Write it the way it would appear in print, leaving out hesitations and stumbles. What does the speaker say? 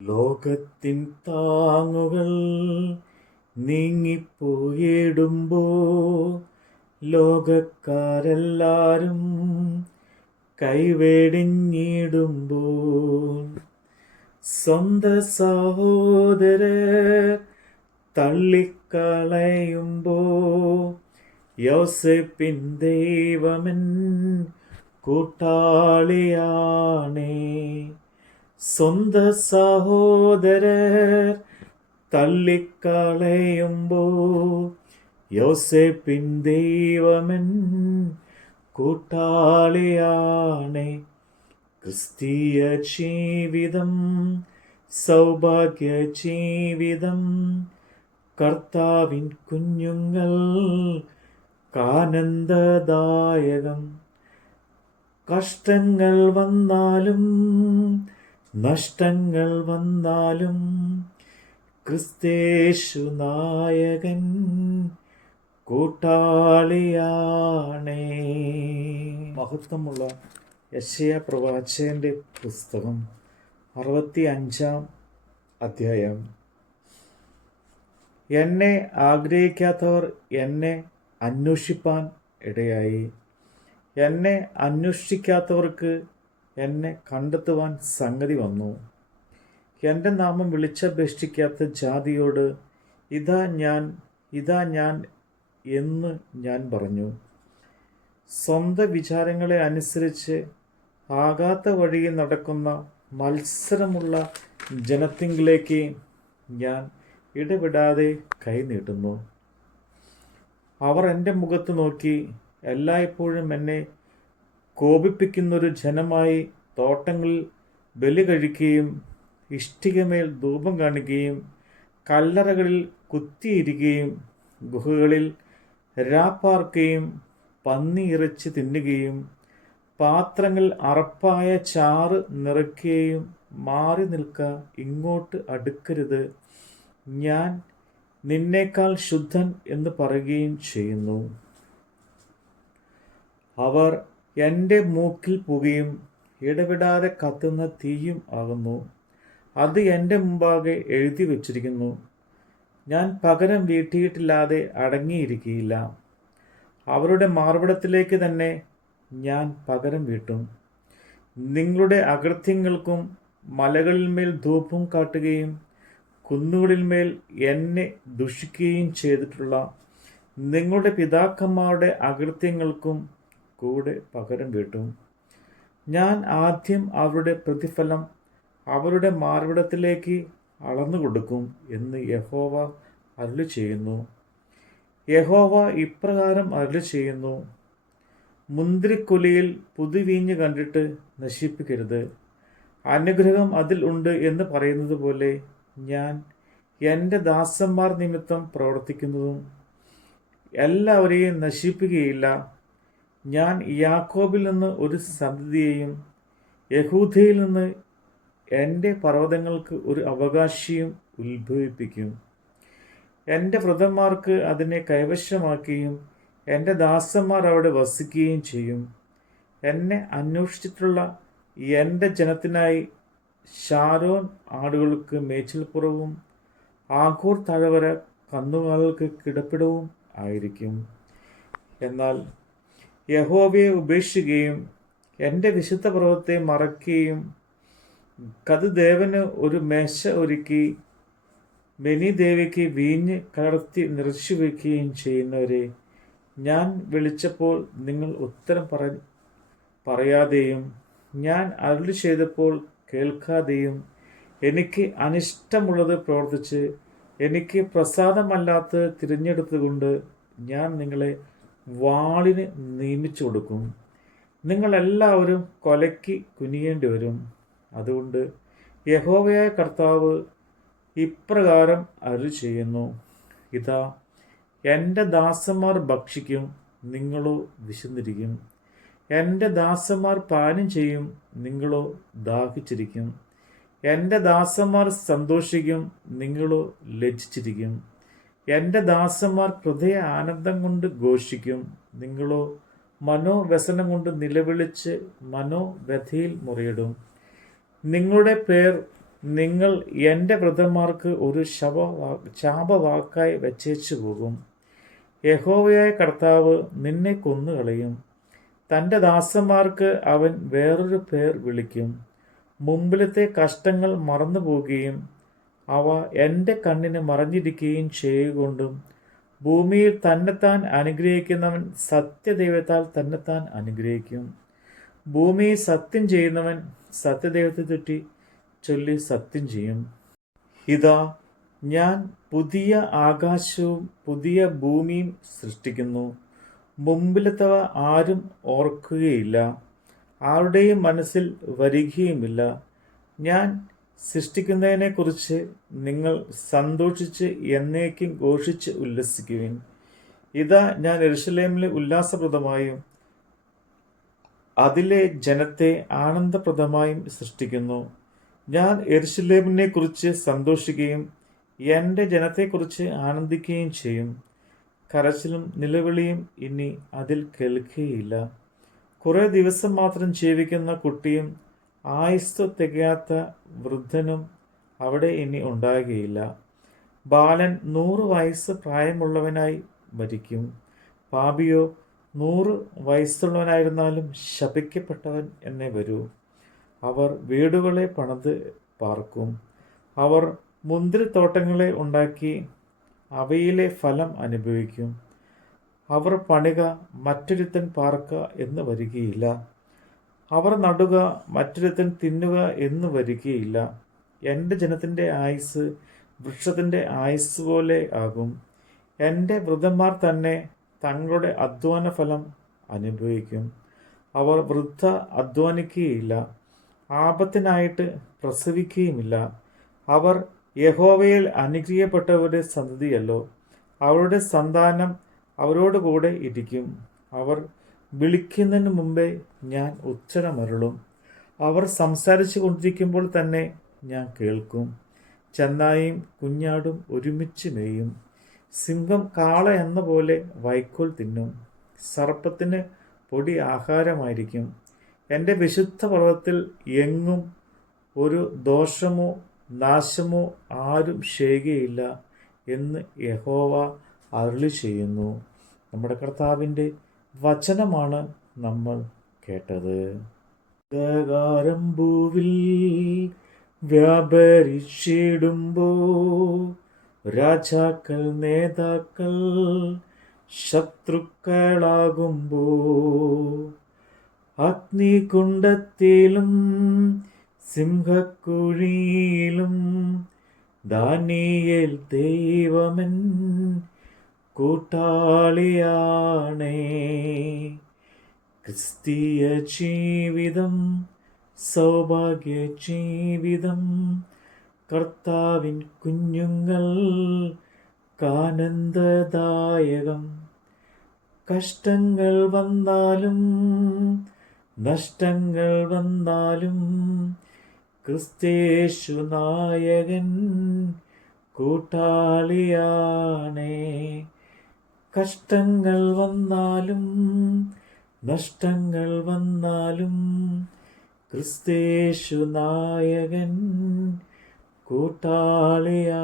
ലോകത്തിൻ താങ്ങുകൾ നീങ്ങിപ്പോയിടുമ്പോ ലോകക്കാരെല്ലാരും കൈവെടിഞ്ഞിടുമ്പോൾ സ്വന്ത സഹോദരർ തള്ളിക്കളയുമ്പോ യോസേപ്പിൻ ദൈവമൻ കൂട്ടാളിയാണേ. സ്വന്ത സഹോദരർ തള്ളിക്കളയുമ്പോ യോസേപ്പിൻ ദൈവമൻ കൂട്ടാളിയാണേ. ക്രിസ്തീയ ജീവിതം സൗഭാഗ്യ ജീവിതം, കർത്താവിൻ കുഞ്ഞുങ്ങൾ ആനന്ദദായകം. കഷ്ടങ്ങൾ വന്നാലും നഷ്ടങ്ങൾ വന്നാലും ക്രിസ്തേശു നായകൻ കൂട്ടാളിയാണേ. മഹത്വമുള്ള യെശയ്യാ പ്രവാചകന്റെ പുസ്തകം 65 അധ്യായം. എന്നെ ആഗ്രഹിക്കാത്തവർ എന്നെ അന്വേഷിപ്പാൻ ഇടയായി. എന്നെ അന്വേഷിക്കാത്തവർക്ക് എന്നെ കണ്ടെത്തുവാൻ സംഗതി വന്നു. എൻ്റെ നാമം വിളിച്ചപേക്ഷിക്കാത്ത ജാതിയോട് ഇതാ ഞാൻ എന്ന് ഞാൻ പറഞ്ഞു. സ്വന്തം വിചാരങ്ങളെ അനുസരിച്ച് ആകാത്ത വഴിയിൽ നടക്കുന്ന മത്സരമുള്ള ജനത്തിങ്കിലേക്ക് ഞാൻ ഇടപെടാതെ കൈ നീട്ടുന്നു. അവർ എൻ്റെ മുഖത്ത് നോക്കി എല്ലായ്പ്പോഴും എന്നെ കോപിപ്പിക്കുന്നൊരു ജനമായി തോട്ടങ്ങളിൽ ബലി കഴിക്കുകയും ഇഷ്ടികമേൽ ധൂപം കാണിക്കുകയും കല്ലറകളിൽ കുത്തിയിരിക്കുകയും ഗുഹകളിൽ രാപ്പാർക്കുകയും പന്നി ഇറച്ചി തിന്നുകയും പാത്രങ്ങൾ അറപ്പായ ചാറ് നിറയ്ക്കുകയും മാറി നിൽക്ക, ഇങ്ങോട്ട് അടുക്കരുത്, ഞാൻ നിന്നേക്കാൾ ശുദ്ധൻ എന്ന് പറയുകയും ചെയ്യുന്നു. അവർ എൻ്റെ മൂക്കിൽ പുകയും ഇടവിടാതെ കത്തുന്ന തീയും ആകുന്നു. അത് എൻ്റെ മുമ്പാകെ എഴുതി വച്ചിരിക്കുന്നു. ഞാൻ പകരം വീട്ടിയിട്ടില്ലാതെ അടങ്ങിയിരിക്കുകയില്ല. അവരുടെ മാർവിടത്തിലേക്ക് തന്നെ ഞാൻ പകരം വീട്ടും. നിങ്ങളുടെ അകൃത്യങ്ങൾക്കും മലകളിന്മേൽ ധൂപം കാട്ടുകയും കുന്നുകളിന്മേൽ എന്നെ ദുഷിക്കുകയും ചെയ്തിട്ടുള്ള നിങ്ങളുടെ പിതാക്കന്മാരുടെ അകൃത്യങ്ങൾക്കും കൂടെ പകരം വീട്ടും. ഞാൻ ആദ്യം അവരുടെ പ്രതിഫലം അവരുടെ മാർവിടത്തിലേക്ക് അളന്നു കൊടുക്കും എന്ന് യഹോവ അരുളി ചെയ്യുന്നു. യഹോവ ഇപ്രകാരം അരുളി ചെയ്യുന്നു: മുന്തിരിക്കൊലയിൽ പുതുവീഞ്ഞ് കണ്ടിട്ട് നശിപ്പിക്കരുത്. അനുഗ്രഹം അതിൽ ഉണ്ട് എന്ന് പറയുന്നത് പോലെ ഞാൻ എൻ്റെ ദാസന്മാർ നിമിത്തം പ്രവർത്തിക്കുന്നതും എല്ലാവരെയും നശിപ്പിക്കുകയില്ല. ഞാൻ യാക്കോബിൽ നിന്ന് ഒരു സന്തതിയെയും യഹൂദയിൽ നിന്ന് എൻ്റെ പർവ്വതങ്ങൾക്ക് ഒരു അവകാശിയും ഉത്ഭവിപ്പിക്കും. എൻ്റെ വൃതന്മാർക്ക് അതിനെ കൈവശമാക്കുകയും എൻ്റെ ദാസന്മാർ അവിടെ വസിക്കുകയും ചെയ്യും. എന്നെ അന്വേഷിച്ചിട്ടുള്ള എൻ്റെ ജനത്തിനായി ഷാരോൻ ആടുകൾക്ക് മേച്ചിൽപ്പുറവും ആഗോർ താഴ്വര കന്നുകാലികൾക്ക് കിടപ്പിടവും ആയിരിക്കും. എന്നാൽ യഹോവയെ ഉപേക്ഷിക്കുകയും എൻ്റെ വിശുദ്ധ പർവ്വതത്തെ മറക്കുകയും കദ്ദേവന് ഒരു മേശ ഒരുക്കി ബെനിദേവിക്ക് വീഞ്ഞ് കലർത്തി നിറച്ചു വയ്ക്കുകയും ചെയ്യുന്നവരെ ഞാൻ വിളിച്ചപ്പോൾ നിങ്ങൾ ഉത്തരം പറയാതെയും ഞാൻ അരുളി ചെയ്തപ്പോൾ കേൾക്കാതെയും എനിക്ക് അനിഷ്ടമുള്ളത് പ്രവർത്തിച്ച് എനിക്ക് പ്രസാദമല്ലാത്തത് തിരഞ്ഞെടുത്തുകൊണ്ട് ഞാൻ നിങ്ങളെ വാളിന് നിയമിച്ചു കൊടുക്കും. നിങ്ങളെല്ലാവരും കൊലയ്ക്ക് കുനിയേണ്ടി വരും. അതുകൊണ്ട് യഹോവയായ കർത്താവ് ഇപ്രകാരം അരുളി ചെയ്യുന്നു: ഇതാ, എൻ്റെ ദാസന്മാർ ഭക്ഷിക്കും, നിങ്ങളോ വിശന്നിരിക്കും. എൻ്റെ ദാസന്മാർ പാനം ചെയ്യും, നിങ്ങളോ ദാഹിച്ചിരിക്കും. എൻ്റെ ദാസന്മാർ സന്തോഷിക്കും, നിങ്ങളോ ലജ്ജിച്ചിരിക്കും. എൻ്റെ ദാസന്മാർ ഹൃദയ ആനന്ദം കൊണ്ട് ഘോഷിക്കും, നിങ്ങളോ മനോവ്യസനം കൊണ്ട് നിലവിളിച്ച് മനോവ്യഥയിൽ മുറിയിടും. നിങ്ങളുടെ പേർ നിങ്ങൾ എൻ്റെ വൃദ്ധന്മാർക്ക് ഒരു ശാപവാക്കായി വച്ചേച്ചു പോകും. യഹോവയായ കർത്താവ് നിന്നെ കൊന്നുകളയും. തൻ്റെ ദാസന്മാർക്ക് അവൻ വേറൊരു പേർ വിളിക്കും. മുമ്പിലത്തെ കഷ്ടങ്ങൾ മറന്നു പോവുകയും അവ എൻ്റെ കണ്ണിന് മറഞ്ഞിരിക്കുകയും ചെയ്യുകൊണ്ടും ഭൂമിയിൽ തന്നെത്താൻ അനുഗ്രഹിക്കുന്നവൻ സത്യദൈവത്താൽ തന്നെത്താൻ അനുഗ്രഹിക്കും. ഭൂമിയിൽ സത്യം ചെയ്യുന്നവൻ സത്യദൈവത്തെ തെറ്റി ചൊല്ലി സത്യം ചെയ്യും. ഇതാ, ഞാൻ പുതിയ ആകാശവും പുതിയ ഭൂമിയും സൃഷ്ടിക്കുന്നു. മുമ്പിലത്തവ ആരും ഓർക്കുകയില്ല, ആരുടെയും മനസ്സിൽ വരികയുമില്ല. ഞാൻ സൃഷ്ടിക്കുന്നതിനെക്കുറിച്ച് നിങ്ങൾ സന്തോഷിച്ച് എന്നേക്കും ഘോഷിച്ച് ഉല്ലസിക്കുവിൻ. ഇതാ, ഞാൻ യെരൂശലേമിലെ ഉല്ലാസപ്രദമായും അതിലെ ജനത്തെ ആനന്ദപ്രദമായും സൃഷ്ടിക്കുന്നു. ഞാൻ യെരൂശലേമിനെ കുറിച്ച് സന്തോഷിക്കുകയും എൻ്റെ ജനത്തെക്കുറിച്ച് ആനന്ദിക്കുകയും ചെയ്യും. കരച്ചിലും നിലവിളിയും ഇനി അതിൽ കേൾക്കുകയില്ല. കുറേ ദിവസം മാത്രം ജീവിക്കുന്ന കുട്ടിയും ആയുസ്സ് തികയാത്ത വൃദ്ധനും അവിടെ ഇനി ഉണ്ടാകുകയില്ല. ബാലൻ 100 വയസ്സ് പ്രായമുള്ളവനായി മരിക്കും. പാപിയോ 100 വയസ്സുള്ളവനായിരുന്നാലും ശപിക്കപ്പെട്ടവൻ എന്നേ വരൂ. അവർ വീടുകളെ പണിത് പാർക്കും. അവർ മുന്തിരിത്തോട്ടങ്ങളെ ഉണ്ടാക്കി അവയിലെ ഫലം അനുഭവിക്കും. അവർ പണിക, മറ്റൊരുത്തൻ പാർക്ക എന്ന് വരികയില്ല. അവർ നടുക, മറ്റൊരുത്തൻ തിന്നുക എന്ന് വരികയില്ല. എൻ്റെ ജനത്തിൻ്റെ ആയുസ് വൃക്ഷത്തിൻ്റെ ആയുസ് പോലെ ആകും. എൻ്റെ വൃദ്ധന്മാർ തന്നെ തങ്ങളുടെ അധ്വാന ഫലം അനുഭവിക്കും. അവർ വൃദ്ധ അധ്വാനിക്കുകയില്ല, ആപത്തിനായിട്ട് പ്രസവിക്കുകയുമില്ല. അവർ യഹോവയിൽ അനുഗ്രഹിക്കപ്പെട്ടവരുടെ സന്തതിയല്ലോ. അവരുടെ സന്താനം അവരോടുകൂടെ ഇരിക്കും. അവർ വിളിക്കുന്നതിന് മുമ്പേ ഞാൻ ഉത്തരമരുളും. അവർ സംസാരിച്ചു കൊണ്ടിരിക്കുമ്പോൾ തന്നെ ഞാൻ കേൾക്കും. ചെന്നായും കുഞ്ഞാടും ഒരുമിച്ച് മേയും. സിംഹം കാള എന്ന പോലെ വൈക്കോൽ തിന്നും. സർപ്പത്തിന് പൊടി ആഹാരമായിരിക്കും. എൻ്റെ വിശുദ്ധ പർവ്വതത്തിൽ എങ്ങും ഒരു ദോഷമോ നാശമോ ആരും ചെയ്യുകയില്ല എന്ന് യഹോവ അരുളി ചെയ്യുന്നു. നമ്മുടെ കർത്താവിൻ്റെ വചനമാണ് നമ്മൾ കേട്ടത്. ഭൂവിൽ വ്യാപരിച്ചിടുമ്പോ രാജാക്കൾ നേതാക്കൾ ശത്രുക്കളാകുമ്പോ അഗ്നികുണ്ഡത്തിലും സിംഹക്കുഴിയിലും ദാനിയേൽ ദൈവമൻ കൂട്ടാളിയാണേ. ക്രിസ്തീയ ജീവിതം സൗഭാഗ്യ ജീവിതം. കർത്താവിൻ കുഞ്ഞുങ്ങൾ കാനന്ദദായകം. കഷ്ടങ്ങൾ വന്നാലും നഷ്ടങ്ങൾ വന്നാലും ക്രിസ്തേശു നായകൻ കൂട്ടാളിയാണേ. കഷ്ടങ്ങൾ വന്നാലും നഷ്ടങ്ങൾ വന്നാലും ക്രിസ്തേശു നായകൻ കൂട്ടാളിയാണേ.